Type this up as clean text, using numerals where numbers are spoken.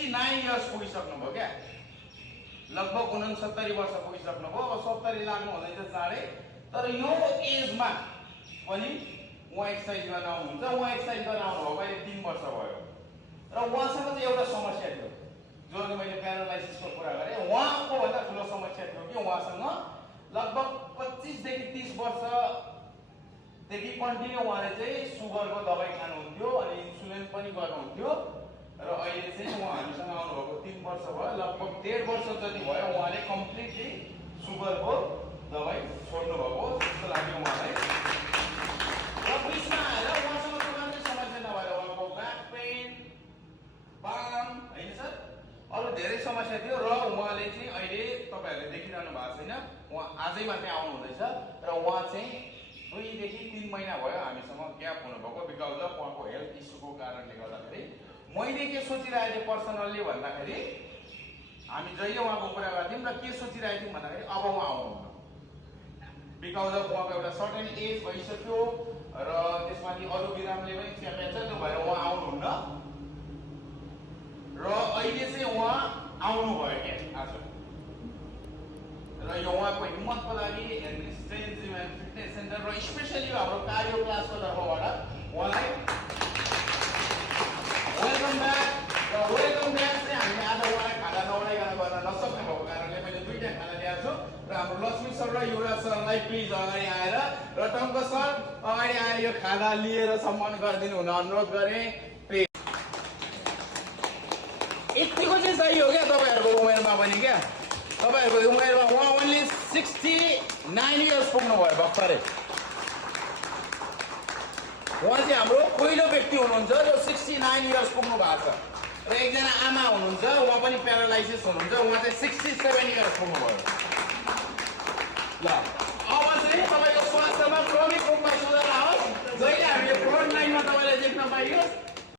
69 years पुगिसक्नुभयो क्या, लगभग 69 वर्ष पुगिसक्नुभयो। अब 70 लाग्नु हुँदैछ चाँडै। तर यो एजमा पनि उहाँ एक्सर्साइज गर्न आउनुहुन्छ। उहाँ एक्सर्साइज गर्न आउनुभयो अहिले 3 वर्ष भयो र उहाँसँग चाहिँ एउटा समस्या थियो, जो मैले प्यारालाइसिसको कुरा गरेँ। उहाँको भन्दा ठुलो समस्या थियो कि उहाँसँग लगभग 25 देखि 30 वर्षदेखि कन्टिन्यू उहाँले चाहिँ सुगरको दबाई खानुहुन्थ्यो अनि इन्सुलिन पनि गर्नुहुन्थ्यो र अहिले चाहिँ उहाँ हामीसँग आउनुभएको 3 वर्ष भयो, लगभग 1.5 वर्ष जति भयो उहाँले कम्प्लिटली सुगरको दबाई छोड्नु भएको जस्तो लाग्यो उहाँलाई। र बिचमा आएर उहाँसँग त मात्रै समस्या नभएर उहाँको ब्याक पेन, बाम होइन सर, अरू धेरै समस्या थियो र उहाँले चाहिँ अहिले तपाईँहरूले देखिरहनु भएको छैन, उहाँ आजै मात्रै आउनु हुँदैछ र उहाँ चाहिँ 2 देखि 3 महिना भयो हामीसँग ग्याप हुनुभएको बिकज अफ उहाँको हेल्थ इस्युको कारणले गर्दाखेरि। मैले के सोचिरहेको थिएँ पर्सनल्ली भन्दाखेरि, हामी जहिले उहाँको कुरा गर्थ्यौँ र के सोचिरहेको थियौँ भन्दाखेरि अब उहाँ आउनुहुन्न बिकज अफ उहाँको एउटा सर्टेन एज भइसक्यो र त्यसमाथि अरू बिरामले पनि च्याप्याच त्यो भएर उहाँ आउनुहुन्न र अहिले चाहिँ उहाँ आउनुभयो क्या आज। र यो उहाँको हिम्मतको लागि strength gym and fitness centre र स्पेसली हाम्रो कार्डियो क्लासको तर्फबाट उहाँलाई वेलकम ब्याक। र वेलकम ब्याक चाहिँ हामीले आज उहाँलाई खाना नउडाइकन गर्न नसक्ने भएको कारणले मैले 2टा खाना ल्याएको छु र हाम्रो लक्ष्मी सर र युवराज सरलाई प्लिज अगाडि आएर र टङ्क सर अगाडि आएर यो खाना लिएर सम्मान गरिदिनु हुन अनुरोध गरेँ। यतिको चाहिँ सही हो क्या तपाईँहरूको उमेरमा पनि क्या, तपाईँहरूको उमेरमा उहाँ ओन्ली 69 इयर्स पुग्नुभयो भर्खरै। उहाँ चाहिँ हाम्रो पहिलो व्यक्ति हुनुहुन्छ जो 69 इयर्स पुग्नु भएको छ र एकजना आमा हुनुहुन्छ, उहाँ पनि प्यारालाइसिस हुनुहुन्छ, उहाँ चाहिँ 67 इयर्स पुग्नुभयो। ल अब चाहिँ तपाईँको स्वास्थ्यमा क्रमिक रूपमा